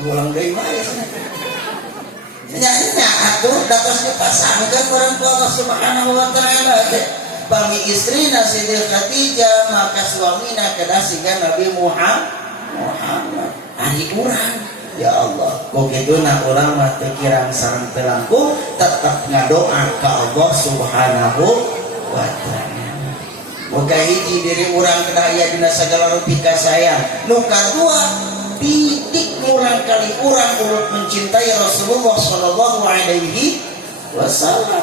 Ulang dari mana? Nyanyinya atuh datos dipasangkan orang tua Allah Subhanahu wa taala. Pami istri Sidil Khadijah maka suamina kedasigan Nabi Muhammad. Ari urang ya Allah. Kok kituna urang mah teu kirang sareng teu langkung tetep ngadoa ka Allah Subhanahu wa taala. Moga hiji diri urang kedah aya dina sagala rupi kasayang. Nu kadua didik urang kali urang urut mencintai Rasulullah sallallahu alaihi wasallam.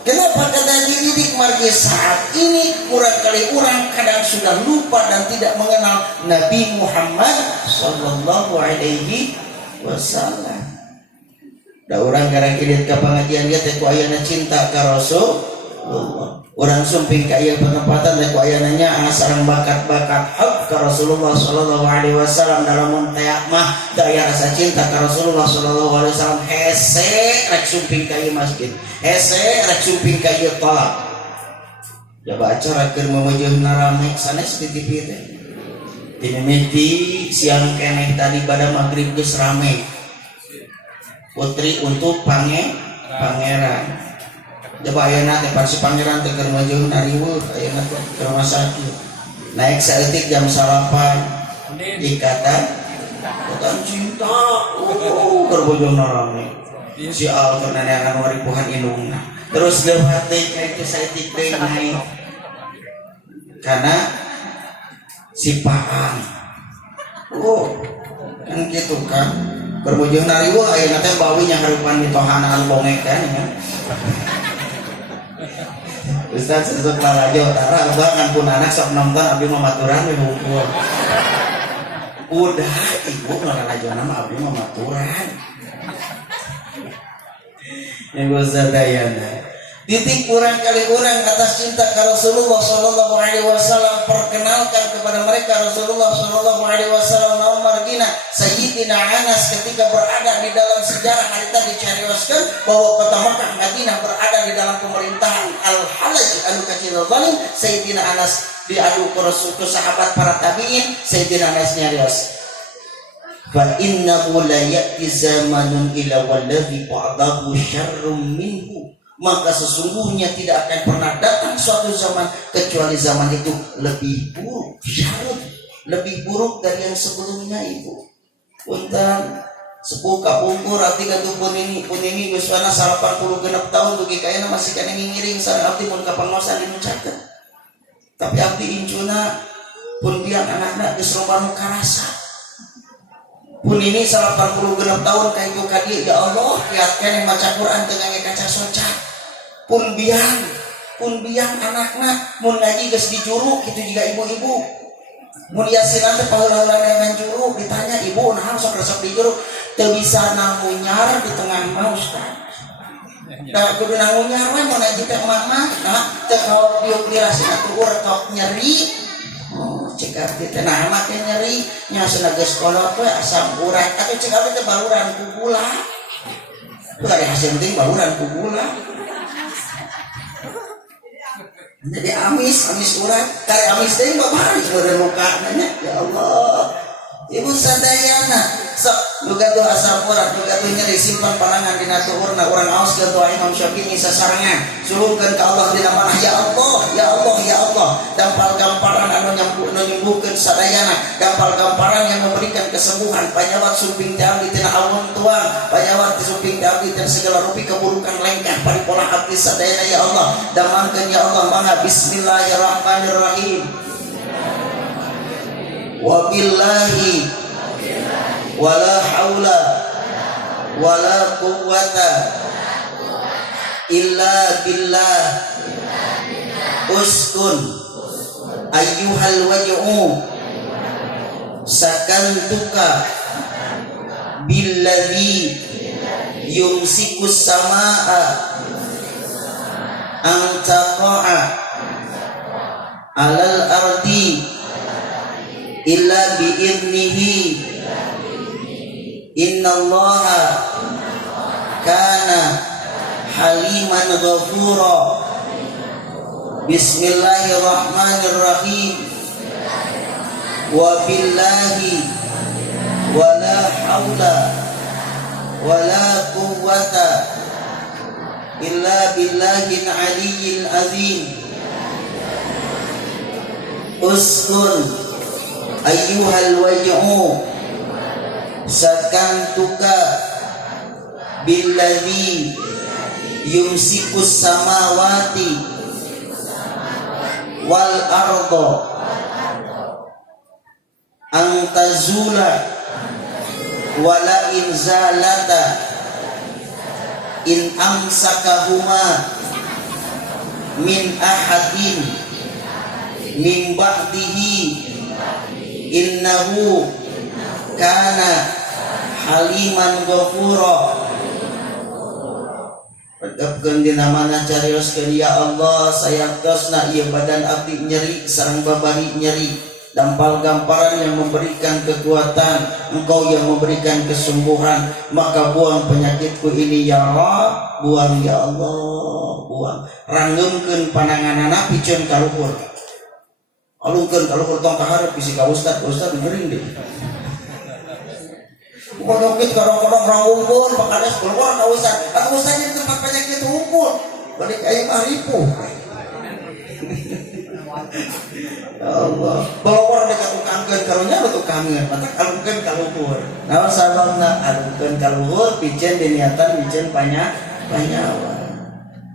Kenapa kata dididik margi saat ini urang kali urang kadang sudah lupa dan tidak mengenal Nabi Muhammad sallallahu alaihi wasallam. Da urang garang kieu ka pangajian dia teh ku ayana cinta ka Rasulullah. Orang sumping ka ieu penempatan teh ku ayana nya sareng bakat-bakat hak ka Rasulullah sallallahu alaihi wasallam dalam teh mah daya rasa cinta ka Rasulullah sallallahu alaihi wasallam hese rek sumping ka ieu masjid. Hese rek sumping ka ieu tolak. Coba acara keur mameujeunna rame sanes di TV teh. Dimimiti siang keneh tadi pada maghrib geus rame. Putri untuk pangeran. Coba ayeuna teh pan si pangeran teh keur majueun ariweuh ayeuna teh ke rumah sakit. Naik saeutik jam 8 ikatan cinta. Keur bojonna rame. Si Al keur neneangan waripuhan indungna. Terus leuwat teh ka itu saeutik teh naik. Karena si Paang. Kan gitu kan. Keur bojonna ariweuh ayeuna teh bawi nya hareupan mitohanaan bongek kan ya. Ustaz sesuk lalajo tara abang ngampun anak sok nonton abdi mamaturan we hukum. Udah ibu lalajo nama abdi mamaturan. Ibu sadayana. Titik kurang kali kurang atas cinta ke Rasulullah sallallahu alaihi wasallam, perkenalkan kepada mereka Rasulullah sallallahu alaihi wasallam naon margina Sayyidina Anas ketika berada di dalam sejarah harita dicarioskeun bahwa kota Makkah Madinah berada di dalam pemerintahan Al-Halaj anu kacil zalim. Sayyidina Anas diadu ke sahabat para tabi'in. Sayyidina Anas nyarios fa innahu la ya'ti zamanun illa wallazi ba'dahu syarrum minhu. Maka sesungguhnya tidak akan pernah datang suatu zaman kecuali zaman itu lebih buruk, syarut, lebih buruk dari yang sebelumnya ibu. Punten sepuh kapungkur arti gantung pun ini geusana 86 tahun dugi kayana masih kena ngiring sareng abdi mun ka pangosan dinucakeun. Tapi abdi incuna pun biang anakna geus loba nu karasa. Pun ini 86 tahun ka ibu ka dieu ya Allah lihat keneh maca Quran teu ngangge kaca soca. Pun biang anakna mun ngaji geus dijuru kitu juga ibu-ibu. Mun yasinan teh paheula-heula dengan juru ditanya ibu naon sok resep dijuru teu bisa nangunyar di tengah mah Ustaz. Da kudu nangunyar we mun ngaji teh mah nah teu kaot diuk dirasina tuh urek nyeri. Cek arti teh nah make nyeri nya cenah geus kolot we asam urat atuh cek arti teh baluran ku gula. Teu ade hasil teh baluran ku gula. Jadi amis urat kali amis teh babari beureun luka nanya ya Allah ibu sadayana sok duga tuh asam urat duga tuh nyeri simpan panangan dina tuurna urang aos ke doa Imam Syafi'i sasarangan suhungkeun ka Allah dina manah ya Allah ya Allah ya Allah dampal gamparan anu nyembuhkeun sadayana dampal gamparan yang memberikan kesembuhan panyawat suping teh abdi tina awon tuang panyawat suping teh abdi tina segala rupi keburukan lengkah paripola hati sadayana ya Allah damangkeun ya Allah mangga bismillahirrahmanirrahim wabillahi wala haula wala quwwata illa billah uskun ayyuhal waj'u sakantuka billadhi yumsikus samaa antaqa'a alal ardi illa bi'idnihi innallaha kana haliman ghafura. Bismillahirrahmanirrahim. wa billahi wala haula wala quwwata illa billahil aliyyil azim. Uskun ayyuhal waj'u sakantuka billadhi yumsikus samawati wal arda antazula wala inzalata in amsakahuma min ahadin min ba'dihi innahu kana haliman ghafura. Pedapkeun dina mana carioskeun ya Allah sayangtosna ieu badan abdi nyeri sareng babari nyeri. Dampal gamparan yang memberikan kekuatan, Engkau yang memberikan kesembuhan, maka buang penyakitku ini ya Allah, buang ya Allah, buang. Rangeumkeun pananganana piceun ka luhur. Alungkeun ka luhur tong kaharep bisi ka ustad geuring deui. Kodokit kadang-kadang rangumpul pakades keluar ka ustad. Atuh ustad di tempat penyakit humpul. Balik aya maripu. Ya Allah, bawor dekat tukangkeun karunya tukangkeun, mata alungkeun ka luhur. Naon sababna alungkeun ka luhur piceun diniatan piceun panyawa.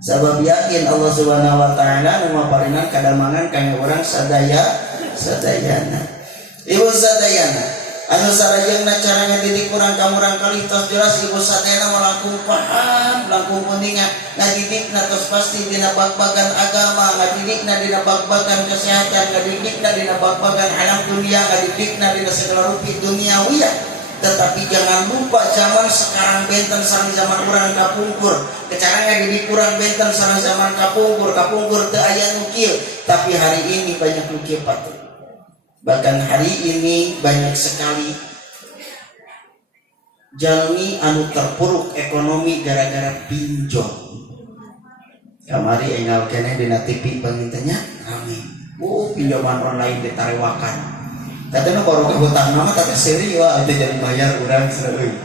Sabab yakin Allah Subhanahu wa taala nu maparinan kadamangan kangge urang sadayana. Ibu sadayana anu sarajengna cara ngadidik urang ka murang kali tos jelas ibu sadayana melangkung paham, langkung pentingna ngadidikna tos pasti dina bag-bagan agama, ngadidikna dina bag-bagan kesehatan, ngadidikna dina bag-bagan alam dunia, ngadidikna dina segala rupi duniawiyah. Tetapi jangan lupa zaman sekarang benten sareng zaman urang kapungkur. Kecara ngadidik urang benten sareng zaman kapungkur teu aya nu kieu, tapi hari ini banyak nu kieu patuh. Bahkan hari ini banyak sekali jalmi anu terpuruk ekonomi gara-gara pinjol. Kamari engal keneh dina TV pangintanya rame. Pinjaman online ditarewakan. Katanya baru ke hutang nama tapi seri wah itu jadi bayar urang sereuy.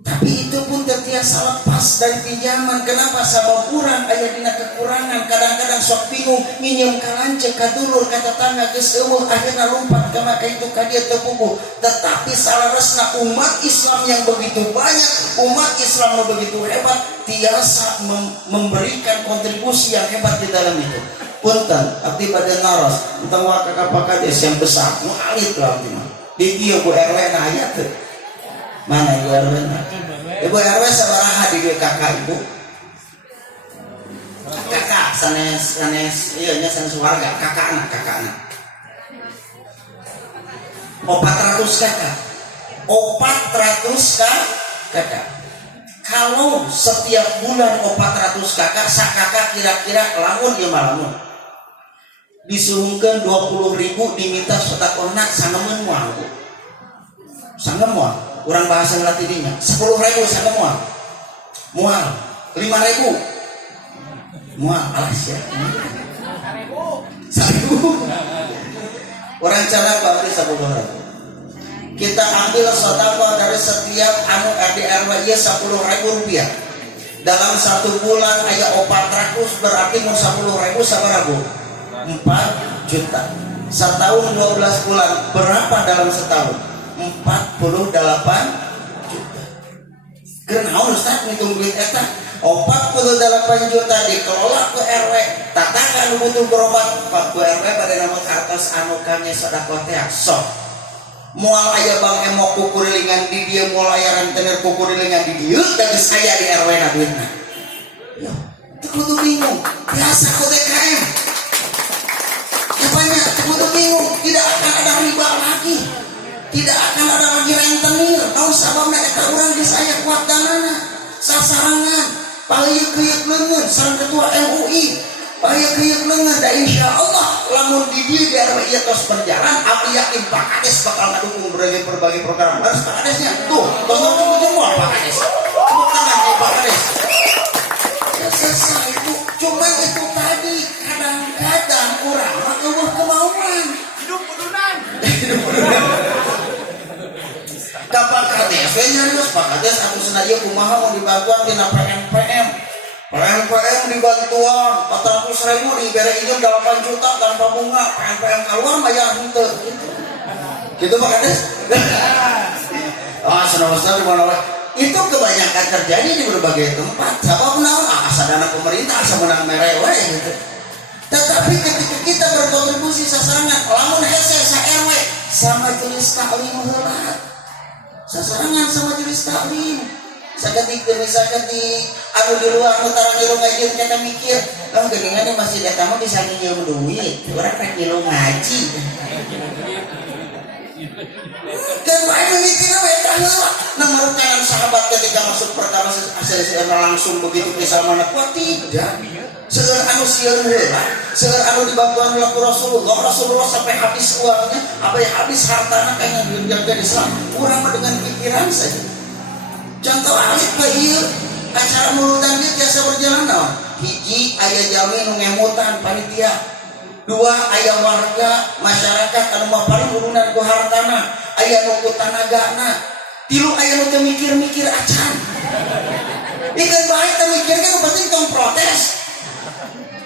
Tapi itu pun tertiasa lepas dari pinjaman. Kenapa? Sabab urang aya dina kekurangan. Kadang-kadang sok bingung minjem ka lanceuk ka dulur ka tetangga geus eueuh akhirna lumpat ka maka itu ka dieu teu puguh. Tetapi salaresna umat Islam yang begitu banyak, umat Islam yang begitu hebat tiasa memberikan kontribusi yang hebat di dalam itu. Punten abdi bade naros entang wa ka pakades yang besar nu alit lah abdi mah. Di dieu ku RW na aya teu. Mana ibu RW? Ibu RW sabaraha di dieu kakak ibu? Kakak sanes ieu nya sanes warga kakakna. 400 kakak. 400 kakak. Kalau setiap bulan 400 kakak, sakakak kira-kira lamun ieu malamun. Disuhungkeun 20.000 diminta sedekahna sangeun moal. Sangeun moal. Urang bahasa Latinnya 10.000 sangeun moal. Moal 5.000. Moal alas ya. 1.000. Urang cara bari 10.000. Kita ambil sedekah dari setiap anu RW ieu 10.000 rupiah. Dalam 1 bulan aya 400 berarti mun 10.000 sabaraha? 4 juta. Setahun 12 bulan berapa dalam setahun? 48 juta. Kenaon Ustaz ngitung duit eta? 48 juta dikelola ke RW. Tatangga anu butuh berobat, Pak RW bade namun kartos anu kami sedekah teh sok. Moal aya bang emok kukurilingan di dieu moal aya rentenir kukurilingan di dieu da geus aya di RW na duitna. Ya, teu kudu bingung. Biasa ku DKM. Banyak kudu bingung, tidak akan ada riba lagi. Tidak akan ada lagi rentenir. Tahu sababna eta urang geus aya kuat danana. Sasarangan, paheuyeuh leungeun sareng ketua MUI. Paheuyeuh leungeun da insyaallah lamun di dieu di RW ieu tos berjalan, abdi yakin Pak Kades bakal ngadukung berbagai program. Harus Pak Kadesnya. Tuh, tos ngomong Pak Kades. Tepuk tangan ya Pak Kades. Ya selesai itu. Cuma itu tadi kadang-kadang urang Kapan kades nyarios Pak Kades aku sengaja kumaha mau dibantuan tina PMPM dibantuan 400.000 dibere ieu 8 juta tanpa bunga PMPM keluar bayar henteu gitu Pak Kades. Senang-senang di mana itu kebanyakan terjadi di berbagai tempat. Sabab naon asa dana pemerintah asa menang merewe gitu. Tetapi ketika kita berkontribusi sasarangan lamun hese sa RW sama jenis taklim heula. Sasarangan sama jenis taklim. Sakedik misalkan di anu di luar utara ngilu ngaji kita mikir, geuningan masih eta mah bisa ngilu duit, urang rek ngilu ngaji. Dan banyak mikir mereka nomor kanan sahabat ketika masuk pertama langsung begitu kisah mana kuat tidak. Seueur anu sieun heula, seueur anu dibantuan oleh Rasulullah sampai habis uangnya, sampai habis hartana kayaknya menjaga Islam. Urang mah dengan pikiran saja. Contoh alik ka ieu acara mulutan dia biasa berjalan naon? Hiji aya jami nu ngemutan panitia. 2 aya warga masyarakat anu maparing urunan ku hartana, aya nu ku tanagana. 3 aya nu teu mikir-mikir acan. Ikan baik teu mikir kan penting tong protes.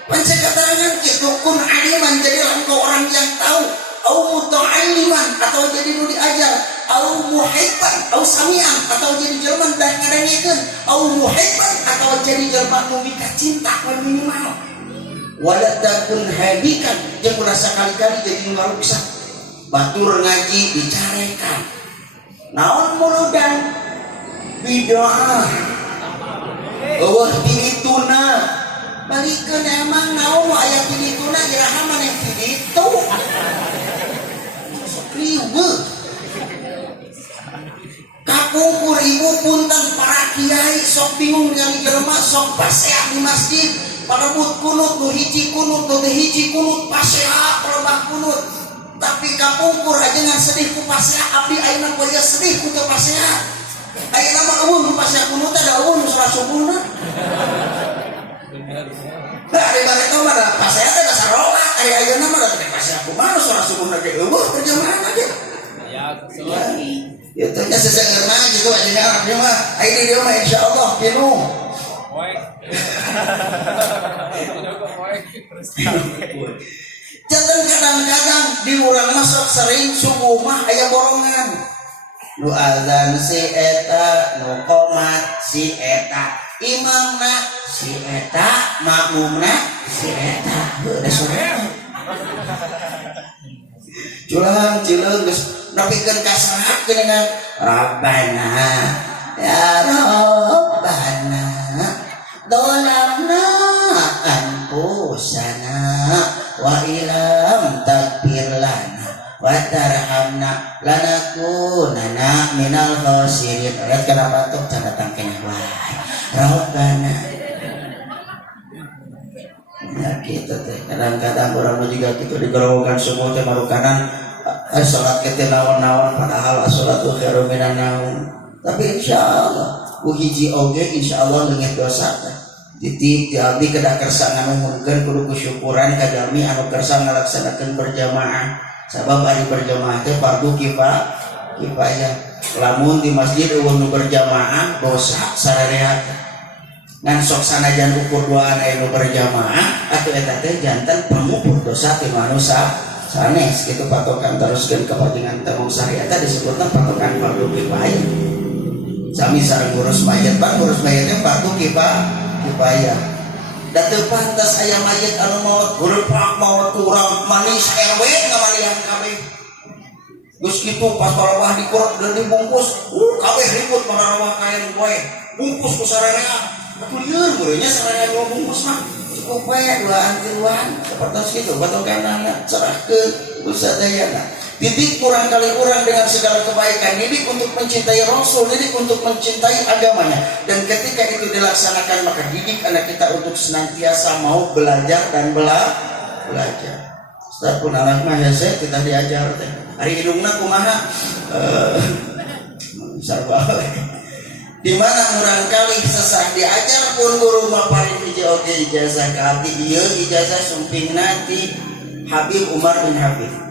Pancen keterangan kitu kun aliman jadi engkau orang yang tahu, au muta'alliman atau jadi nu diajar, au muhibban au samian atau jadi jelema dan ngadengikeun, au muhibban atau jadi jelema nu mika cinta minimal. Wala takun hadikan jeung merasa kali-kali jadi ngaruksak. Batur ngaji dicarekan. Naon muludan bidoa. Eueuh pilituna. Balikeun emang naon aya pilituna iraha maneh piditu. Riweuh. Kapungkur ibu punten para kiai sok bingung ningali jelema sok pasea di masjid. Parebut kunut nu hiji kunut nu teu hiji kunut pasea pelebah kunut. Tapi kapungkur aja ngan sedih ku pasea abdi ayeuna poe sedih ku teu pasea. Ayeuna mah eueuh nu pasea kunut ada eueuh nu salah subuhna. Dari bareta mah da pasea teh dasar roak aya ayeuna mah da pasea kumaha salah subuhna ge eueuh berjamaah ge. Ya kesalahan. Ya teh seseurna gitu aja abdi mah aya di dieu mah insyaallah kinu. Jangan kadang-kadang di urang masuk sering subuh mah aya borongan. Nu azan si eta, nu qomat si eta, imamna si eta, makmumna si eta. Heuh sore. Culang cileung geus nepikeun ka saha geuningan Rabbana ya Rabbana dolamna anfusana wa ilam takbir lana wa tarhamna lanakunana minal khasirin. Lihat kenapa tuh canda tangkenya wae Rabbana ya gitu teh. Kadang-kadang orang juga gitu digerowokan semua teh marukanan salat kita naon-naon padahal as-salatu khairum minan naum. Tapi insyaallah hiji oge insyaallah leungit dosa teh. Titip ti abdi kedah kersa nganuhunkeun kudu kusyukuran ka jalmi anu kersa ngalaksanakeun berjamaah. Sabab ari berjamaah teh fardu kifayah. Lamun di masjid eueuh nu berjamaah dosa sarereat. Ngan sok sanajan ukur duaan aya nu berjamaah atuh eta teh janten pamupur dosa ti manusia sanes kitu patokan teruskeun kepentingan tanggung syariat disebutna patokan fardu kifayah. Sami sareng ngurus mayit pan ngurus mayitnya fardu kifayah. Da teu pantas aya mayit anu maot geurepak maot urang manis RW ngamalihan kabeh. Geus kitu pas balawah dikurek dan dibungkus, kabeh ribut marawah kain poe. Bungkus ku sarerea. Atuh lieur meureunnya sarerea dua bungkus mah. Cukup we duaan tiluan. Sapertos kitu batokanna serahkeun ku sadayana. Didik kurang kali kurang dengan segala kebaikan, didik untuk mencintai Rasul, didik untuk mencintai agamanya. Dan ketika itu dilaksanakan maka didik anak kita untuk senantiasa mau belajar dan belajar. Setiap pun anak mah hese kita diajar teh. Ari hidungna kumaha? Sarwa. Di mana urang kali sesah diajar pun guru mah paling hiji oge ijazah ka abdi ieu ijazah sumping nanti Habib Umar bin Habib.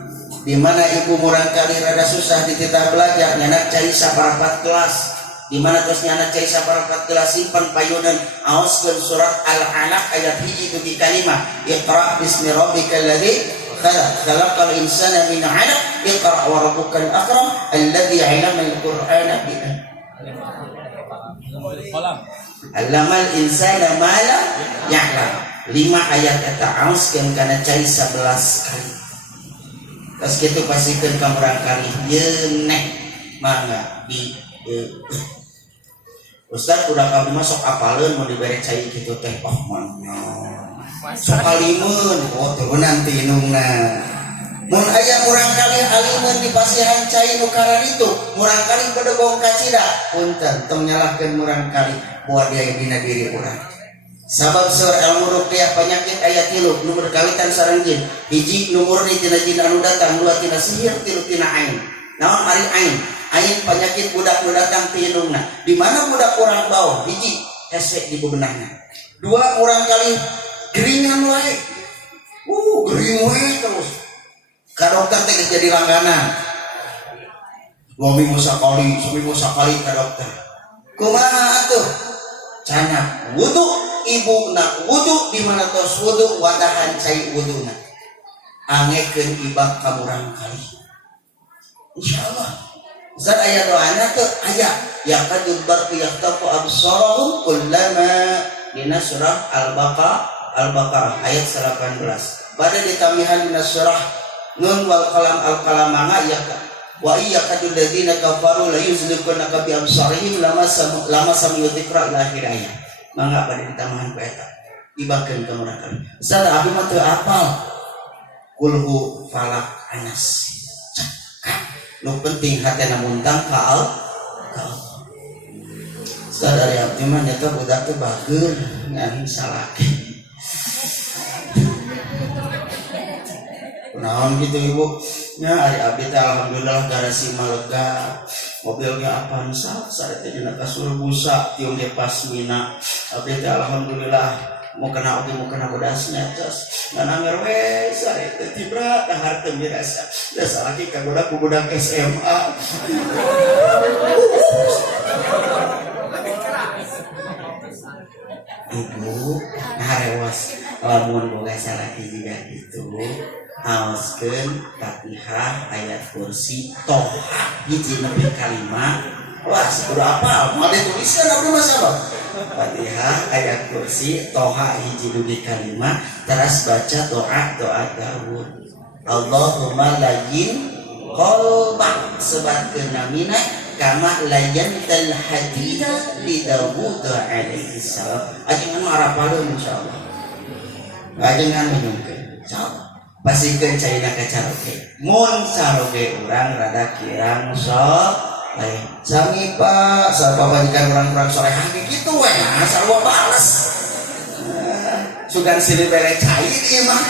di mana ibu murang kali rada susah dititah belajar nyanak cai saparapat kelas, di mana terus nyanak cai saparapat kelas simpan payunan aoskeun surat Al-Alaq ayat 1 dugi kalimah Iqra bismi rabbikal ladzi khalaqal insana min 'alaq Iqra wa rabbukal akram alladzi 'allamal qur'ana bi Allamal insana ma lam ya'lam. 5 ayat eta aoskeun kana cai 11 kali. Terus kitu pasikeun ka murang kali yeun nek mangga di Ustaz udah kamu masuk apaleun mau dibere cai kitu teh oh manya. Sok alimun oh teu nanti inungna. Mun aya murang kali alimun di pasihan cai nu kararitu murang kali bedegong ka cida punten tong nyalahkeun murang kali buat dia dina diri urang. Sabab sur ilmu ruqyah penyakit ayat 3 nomor kawitan sareng jin. Hiji numur ni tina jin anu datang, 2 tina sihir, 3 tina ain. Naon ari ain? Ain penyakit budak nu datang ti indungna. Di mana budak urang bawah? Hiji hese di bebenahna. 2 urang kali geringan wae. Gering wae terus. Ka dokter teh jadi langganan. 2 minggu sekali, seminggu sekali ka dokter. Kumaha atuh? Cana wudu ibu nak wudu di mana tos wudu wadahan cai wuduna angekeun ibak ka murang kali insyaallah zat aya doana teu aya ya kadul barqi yaqtafu absarahum kullama dina surah al-baqarah ayat 18 pada ditamihan dina surah nun wal qalam al-qalamanga ya wa iyyakadul ladzina kafaru la yuzlikunaka bi absarihim lama sami'u dzikra ila akhir ayat. Mangga pada ditamahan ku eta ibakeun ka urang kali. Ustaz abi mah teu apal. Kulhu falak anas. Nu penting hatena muntang ka Allah. Ustaz ari abdi mah nyata budak teh bageur ngan salaki. Kunaon gitu ibu? Nya ari abdi teh alhamdulillah garasi malega. Mobilnya apa nusa saat itu dina kasur busa tiung dia pasmina abdi teh alhamdulillah mau kena bodasnya terus ngananger we saat itu tibra dahar teu mirasa da salaki kagoda ku budak SMA ibu ngarewas lamun boga salaki juga gitu aoskeun Fatihah ayat kursi Toha hiji nepi kalimat wah sudah apa mau dituliskan apa masalah Fatihah ayat kursi Toha hiji dugi kalimat terus baca doa Daud Allahumma layyin qalbak sebatkeun namina kama layyantal hadida li Daud alaihi salam ajengan marapaleun insyaallah ajengan menyungkeun insyaallah pasikeun caina ka caroge mun caroge urang rada kirang sok sami Pak sarua bajikan urang-urang sorehan kitu we nah sarua bales sugan silih bere cai ieu mah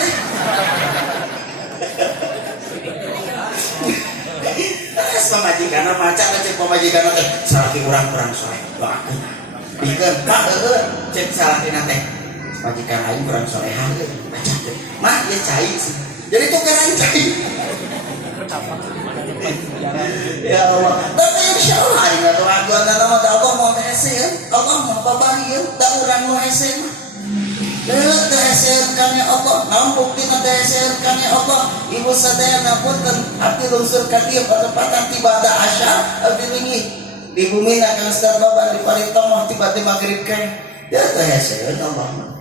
terus pamajikanna maca cek pamajikanna teh salaki urang-urang sore doakeun pikeun Pak cek salakina teh majikan aing urang sorehan bacakeun mah ieu cai sih jadi tukeran cai ya Allah tapi insyaallah aing doa nama Allah mau hese Allah mau babarieu da urang nu hese mah deuk teh hese kana Allah naon buktina teh hese kana Allah ibu sadayana punten abdi lungsur ka dieu patepatan tibada asyar abdi linggih di bumi na kang sarbaban di paritomo tiba-tiba magrib kan ya teh hese Allah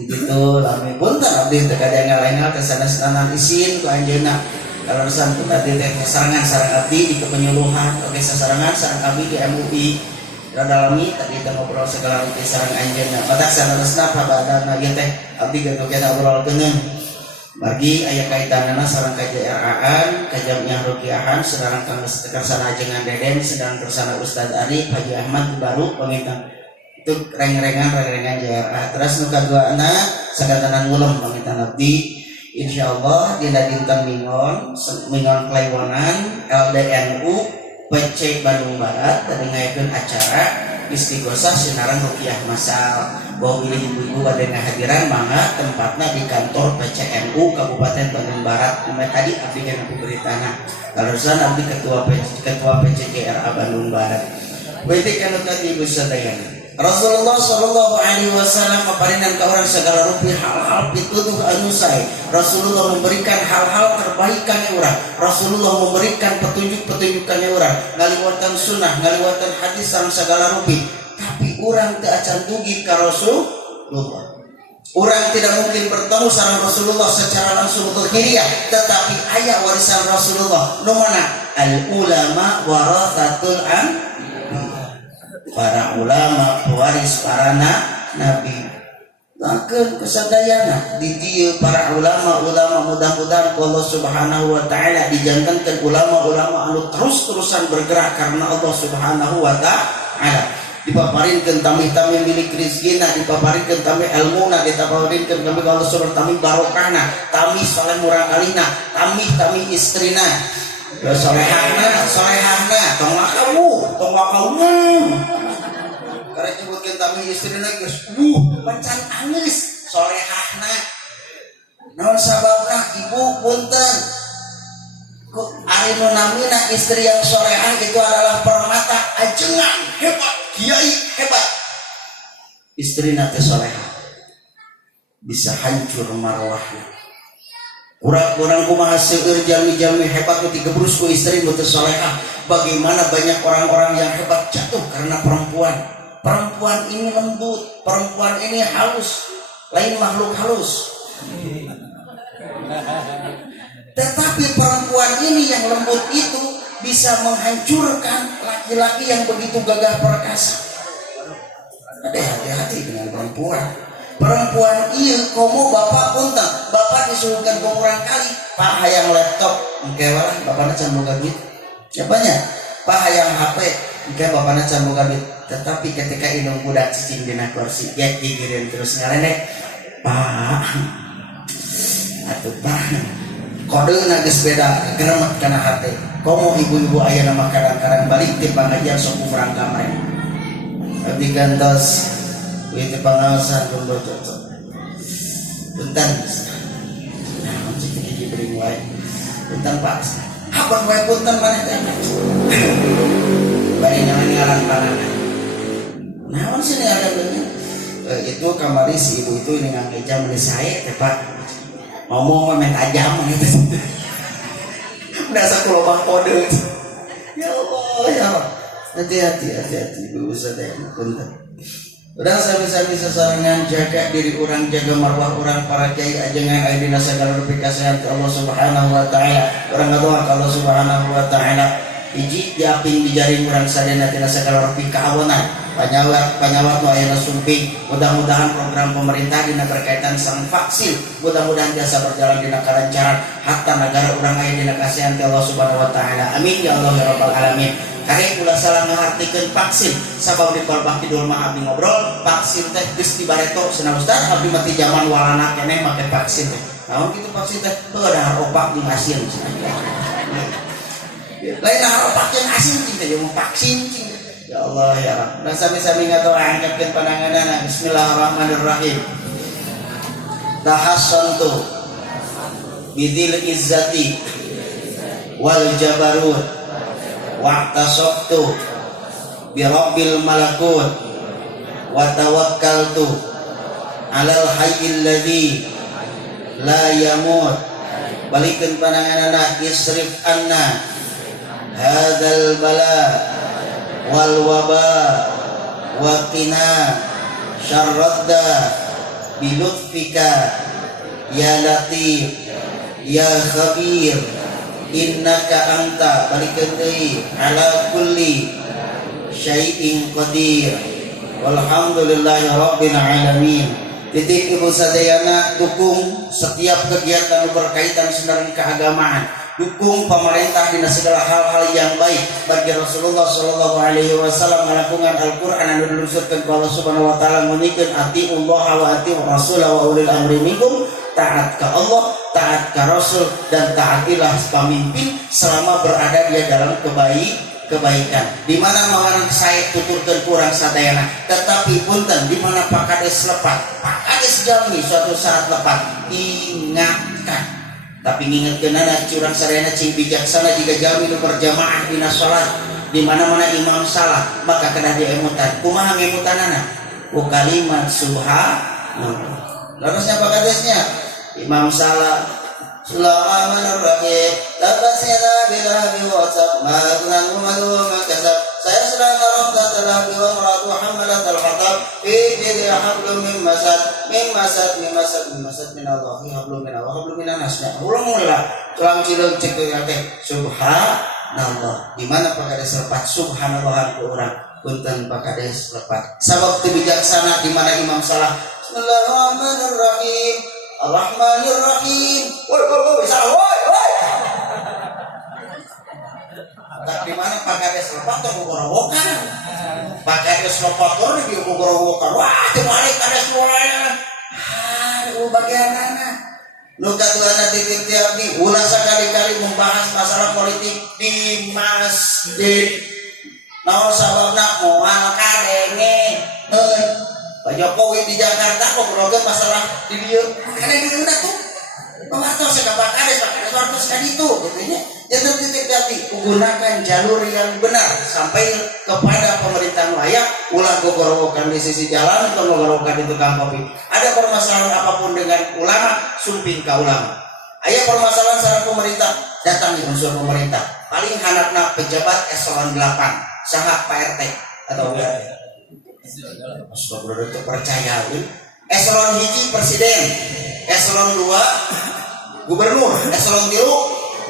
gitu lami punten abdi teu kada ngalengal teh sanes-sanan isin ku anjeunna kalau santun tadi teh sarangan sareng abdi di kepenyuluhan oge sasarangan sareng abdi di MUI rada lami tadi teh ngobrol segala rupi sareng anjeunna badak sanesna pabadana ieu teh abdi gagogeun ngobrolkeun bagi aya kaitanana sareng KJRA-an kajamiah ruqiyahan sedang kang tekan sanajengan Deden sedang tersana Ustaz Arif Haji Ahmad baru pamitan itu reng-rengan JRA terus nu kaduana sadantanan ngulem pamitan abdi insyaallah dina dinten Mingon Klaywonan LDNU PC Bandung Barat tadi ngayakeun acara istighosah sinarang ruqyah masal. Bahwa pilih ibu-ibu pada ngahadiran mangga tempatnya di kantor PCNU Kabupaten Bandung Barat. Tadi abdi kana pemberitana. Kalusan abdi ketua PCGRA Bandung Barat. Beuti kana tadi ibu sadayana. Rasulullah Shallallahu Alaihi Wasallam memperingan ke orang segala rupi hal-hal pituduh anusai. Rasulullah memberikan hal-hal terbaikannya orang. Rasulullah memberikan petunjuk-petunjukannya orang. Ngaliwatan sunnah, ngaliwatan hadis sareng segala rupi. Tapi orang tak acan dugi ke Rasulullah. Orang tidak mungkin bertemu sama Rasulullah secara langsung untuk hiriah. Tetapi ayat warisan Rasulullah nomana al ulama warathatul an. Para ulama pewaris para nabi. Lakeun kesadayana di dieu para ulama mudah-mudahan Allah Subhanahu wa taala dijantankeun ulama-ulama anu terus-terusan bergerak karena Allah Subhanahu wa taala. Dipaparinkeun tamih-tamih milik rezekina, dipaparinkeun tamih ilmuna, dipaparinkeun tamih Allah Subhanahu tamih barokahna, tamih saleh murang kalina, tamih istrina. Ya solehahna, tong wakamu. Karena nyebutkan tamih istrina geus pancan anggeus solehahna. Naon sababna ibu punten. Ari nu namina istri yang solehah itu adalah permata ajengan hebat, kiai hebat. Istrina teh solehah bisa hancur marwahna. Kurang-kurang kumaha seueur jalmi-jalmi hebat nu digebrus ku istri nu teu solehah. Bagaimana banyak orang-orang yang hebat jatuh karena perempuan. Perempuan ini lembut, perempuan ini halus, lain makhluk halus. Tetapi perempuan ini yang lembut itu bisa menghancurkan laki-laki yang begitu gagah perkasa. Ada hati-hati dengan perempuan. Perempuan iya komo bapak punten, bapak disuruhkan kurang kali pak hayang laptop engke walah bapakna can boga duit. Siapanya? Pak hayang HP engke bapakna can boga duit. Tetapi ketika indung budak cicing dina kursi ya gigireun terus ngaledek. Pak atuh pak kodeuna geus beda geremet kana hate. Komo ibu-ibu ayeuna mah kadang-kadang balik ti pangajian sok kurang kamar. Abdi gantos itu pengawasan belum cocok. Punten. Nah, cik iki bring wae. Punten Pak. Hapan wae punten maneh teh. Bari ngaran panangan. Naon sih ada bener? Itu kamari si ibu itu ini ngeja meuli sae teh Pak. Ngomong mah tajam gitu. Dasar lobang kode. Ya Allah, ya Allah. Hati-hati ibu sadayana punten. Udah sami-sami sesarengan jaga diri orang, jaga marwah orang, para kiai ajengan aidina segala rupi kasihan Allah Subhanahu wa taala. Orang ngadoa Allah Subhanahu wa taala hiji diaping di jaring urang sadena tina segala rupi kaawonan. Panyawat nu ayeuna sumping. Mudah-mudahan program pemerintah dina berkaitan sang vaksin mudah-mudahan biasa berjalan dina kalancaran hatta negara urang aya dina kasihan Allah Subhanahu wa taala. Amin ya Allah ya rabbal alamin. Karek ulah salah ngahartikeun vaksin sabab di Polbak Kidul mah abdi ngobrol vaksin teh geus dibareto cenah Ustaz abdi mah ti zaman walana keneh make vaksin teh. Naon kitu vaksin teh? Heuh dahar opak jeung asin cenah. Lain dahar opak jeung asin teh jeung vaksin cing. Ya Allah ya Rabb. Dan sami-sami ngadoa angkatkeun pandanganana. Bismillahirrahmanirrahim. Tahassantu bidil izzati wal jabarut wa'tasabtu bi rabbil malakut wa tawakkaltu 'alal hayyil ladzi la yamut. Balikeun pandanganana isrif anna hadzal bala wal waba wa qina syarradda bi lutfika ya latif ya khabir innaka anta balikeun deui ala kulli syai'in qadir walhamdulillahi rabbil alamin. Titik ibu sadayana dukung setiap kegiatan berkaitan dengan keagamaan, dukung pemerintah di segala hal-hal yang baik bagi Rasulullah Shallallahu Alaihi Wasallam melakukan Al-Quran yang diluncurkan ke Allah Subhanahu Wa Taala menikan atiullah wa atiur Rasul wa ulil amri minkum. Taat ke Allah, taat ke Rasul, dan taatilah pemimpin selama berada dia dalam kebaikan. Di mana mawan saya tuturkeun kurang sadayana, tetapi punten di mana Pak Kades lepat, Pak Kades jalmi suatu saat lepat, ingatkan. Tapi ngingetkeunana curang sadayana cing bijaksana jika jalmi nu berjamaah dina salat, di mana-mana imam salah maka kedah diemutan. Kumaha ngemutanana? Ku kalimat subhanallah. Larasnya Pak Kadesnya imam salah Bismillahirrahmanirrahim. Labasina bilahi wa'asab ma'agunan umadu ma'kasab. Saya sedang narongta telah biwa meratu hamalat al-khatab Ijidi hablum min masad min Allahi hablum min Allah hablum min anasnya. Ulang-ulang tulang cilung cek subhanallah. Dimana Pak Kades lepat subhanallah ke orang punten Pak Kades lepat. Sabab bijaksana di mana imam salah. Bismillahirrahmanirrahim. Ar-Rahmanirrahim. Woi, salah, woi. Tak di mana Pak Kades lepat tuh gorowokan. Pak Kades lepat tuh dia gorowokan. Wah, di mana Kades semuanya? Bagian anak. Nu kaduana titik abdi ulah sekali-kali membahas masalah politik di masjid. Naon sababna moal kadenge. Pak Jokowi di Jakarta kok program masalah di dieu. Karena di dieu tuh pawartos ka Pak Kades pawartos ka ditu gitu nya. Jangan titik abdi gunakan jalur yang benar sampai kepada pemerintahan layak. Ulah gogorowokan di sisi jalan atau gogorowokan di tukang kopi. Ada permasalahan apapun dengan ulama, sumping ka ulama. Aya permasalahan secara pemerintah, datangi unsur pemerintah. Paling handapna pejabat eselon 8, saha Pak RT atau WRT. Astagfirullah itu percaya. Eselon 1 presiden, eselon 2 gubernur, eselon 3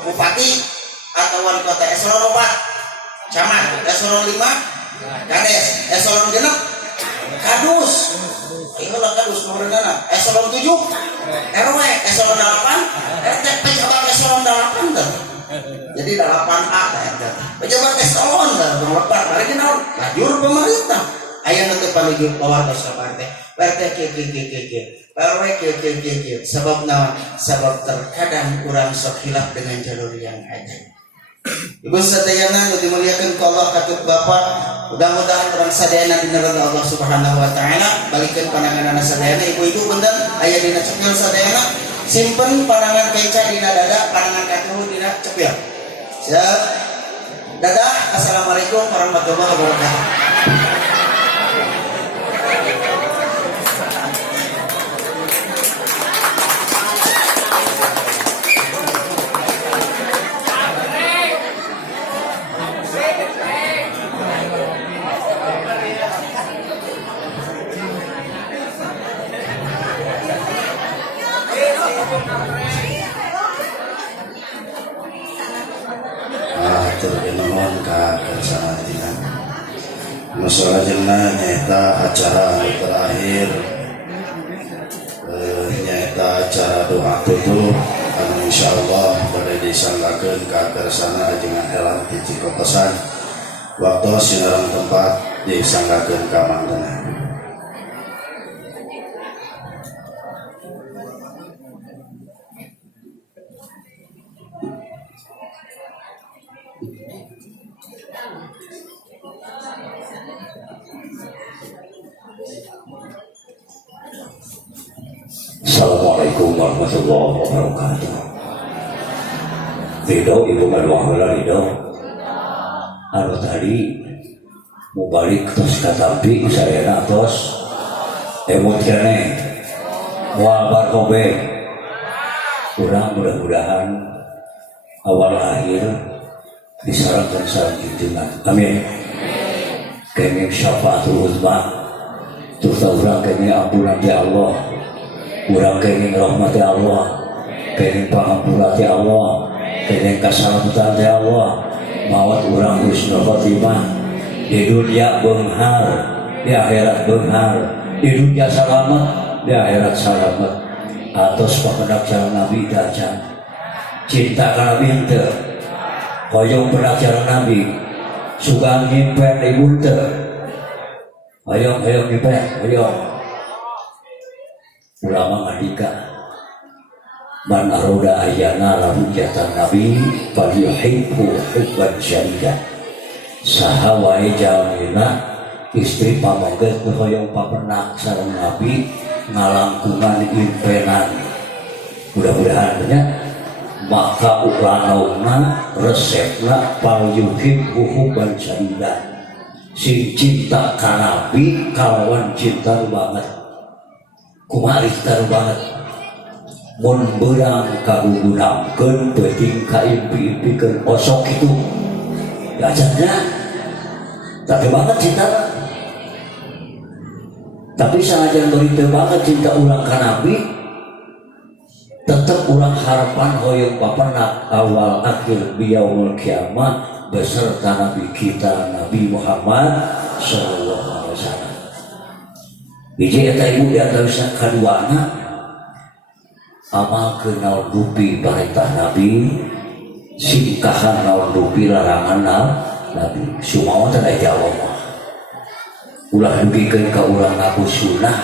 bupati atau wali kota, eselon 4 camat, eselon 5 kades, eselon 6 kadus. Inilah kadus pemerintah. Eselon 7 RW, eselon 8 RT, pejabat eselon 8 tuh. Jadi 8A pejabat eselon dah berlepas. Mari kita lajur pemerintah. Ayah nanti paling pawartos ka partai. Partai RW sebab naon? Sebab terkadang kurang sok hilaf dengan jalur yang ada. Ibu sadayana nu dimuliakeun ku Allah katut Bapak, mudah-mudahan urang sadayana dinerangan Allah Subhanahu wa taala. Balikeun pandanganna sadayana ibu-ibu punten aya dina cepil sadayana, simpen pandangan keca dina dada, pandangan katuhu dina cepil. Siap. Dadah. Assalamualaikum warahmatullahi wabarakatuh. Terkenalan ke kersana tina masalah jenah nyata acara terakhir nyata acara doa tutup anu insyaallah pada disanggakeun ka kersana dengan elang hiji kokosan waktu sinarang tempat disanggakeun ka mangdana. Assalamualaikum warahmatullahi wabarakatuh. Ridho ibu maluahula ridho. Anu tadi mubalik terus katampi saya tos emut kene mual barkobe. Kurang mudah-mudahan awal akhir disarankan sarang junjungan. Amin. Kami syafaatul uzma. Terus urang kami ampunan ya Allah. Urang kenging rahmati Allah, kenging pangampurati Allah, kenging kasalamatan ti Allah, mawat urang husnul khotimah di dunia beunghar, di akhirat beunghar, di dunia selamat, di akhirat selamat. Atos pakendak jalan Nabi dacan, cinta ka Nabi teu, hoyong benak jalan Nabi, suka ngimpen ibu teu, hoyong ngimpen, hoyong. Ulama ngadika man aroda ayana lahu jatan nabi falyuhibbu hubban syadidan saha wae jalmina istri pamoget hoyong papernak sareng Nabi ngalangkungan impenan mudah-mudahan nya maka ulanona resepna palyuhib huhuban syaidan si cinta ka Nabi kalawan cinta banget kumaha cinta banget mun beurang kagugunamkeun penting ka impi-impikeun osok itu ajarnya tapi banget cinta tapi sangajan berita banget cinta ulang ka Nabi tetap ulang harapan hoyong papernak awal akhir biyaumul kiamah beserta Nabi kita Nabi Muhammad sallallahu alaihi wasallam. Biji eta ibu di antara kaduana amal kenal dupi perintah Nabi singkahan naon dupi larangan Nabi sumawa teh jawab ulah dugikeun ka urang ngaku sunnah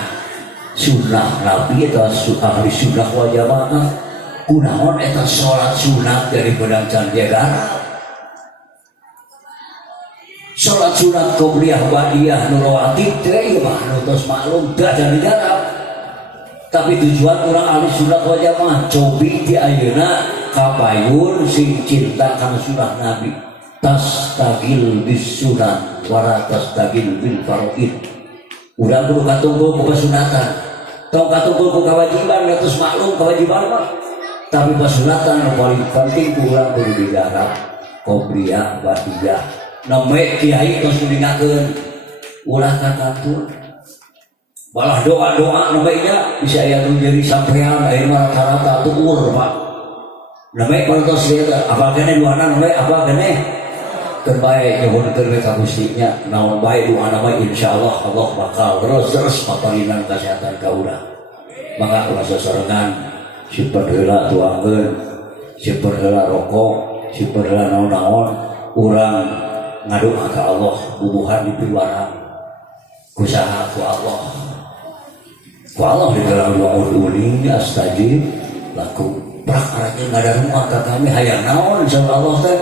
Nabi eta ahli sunnah wal jamaah kunaon eta salat sunat dari pedang candiagara salat sunat qobliyah ba'diyah nu rawatib teh mah nu tos maklum da jadi garap tapi tujuan urang ahli sunnah wal jamaah cobi di ayeuna kapayun sing cinta kana sunnah Nabi tastagil bis sunat wala tastagil bil faraid urang kudu katunggul ku sunatan tong katunggul ku kewajiban terus maklum kewajiban mah tapi pasunatan nu paling penting urang kudu digarap qobliyah ba'diyah name kiai tos ningakeun ulah katatur balah doa-doa name nya bisa aya nu jadi sampean aya mah rata-rata tuur Pak name parantos eta apa keneh duana name apa keneh terbaik nyuhunkeun ka Gustinya naon bae doa nama insyaallah Allah bakal terus paparinan kesehatan ka urang maka ulah sasarengan siper heula tuangkeun siper heula rokok siper heula naon-naon urang ngadoa ka Allah bubuhan di piluaran kusaha ku Allah di dalam doa uli astajib laku prakaranya ngadaruma ka kami hayang naon insyaallah teh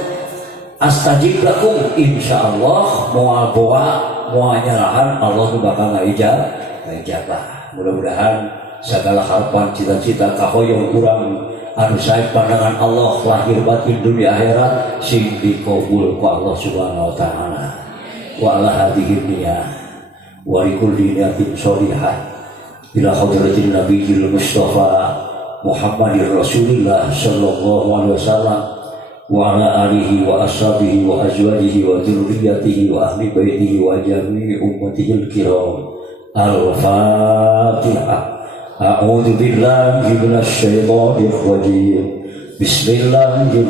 astajib lakum insyaallah moal doa moal nyarahan Allah tu bakal ngajabah mudah-mudahan segala harapan cita-cita kahoyong urang anu sae pandangan Allah lahir batin dunia akhirat sing dikabul ku Allah subhanahu wa ta'ala wa ala hadhihi niyah wa likulli niyatin sholihah ila hadratin nabiyil mustafa Muhammadir Rasulillah sallallahu alaihi wasallam wa ala alihi wa ashabihi wa azwajihi wa dzurriyyatihi wa ahli baitihi wa jami'i ummatihil kiram al-fatihah. A'udzu billahi minasy syaithanir rajim. Bismillahirrahmanirrahim.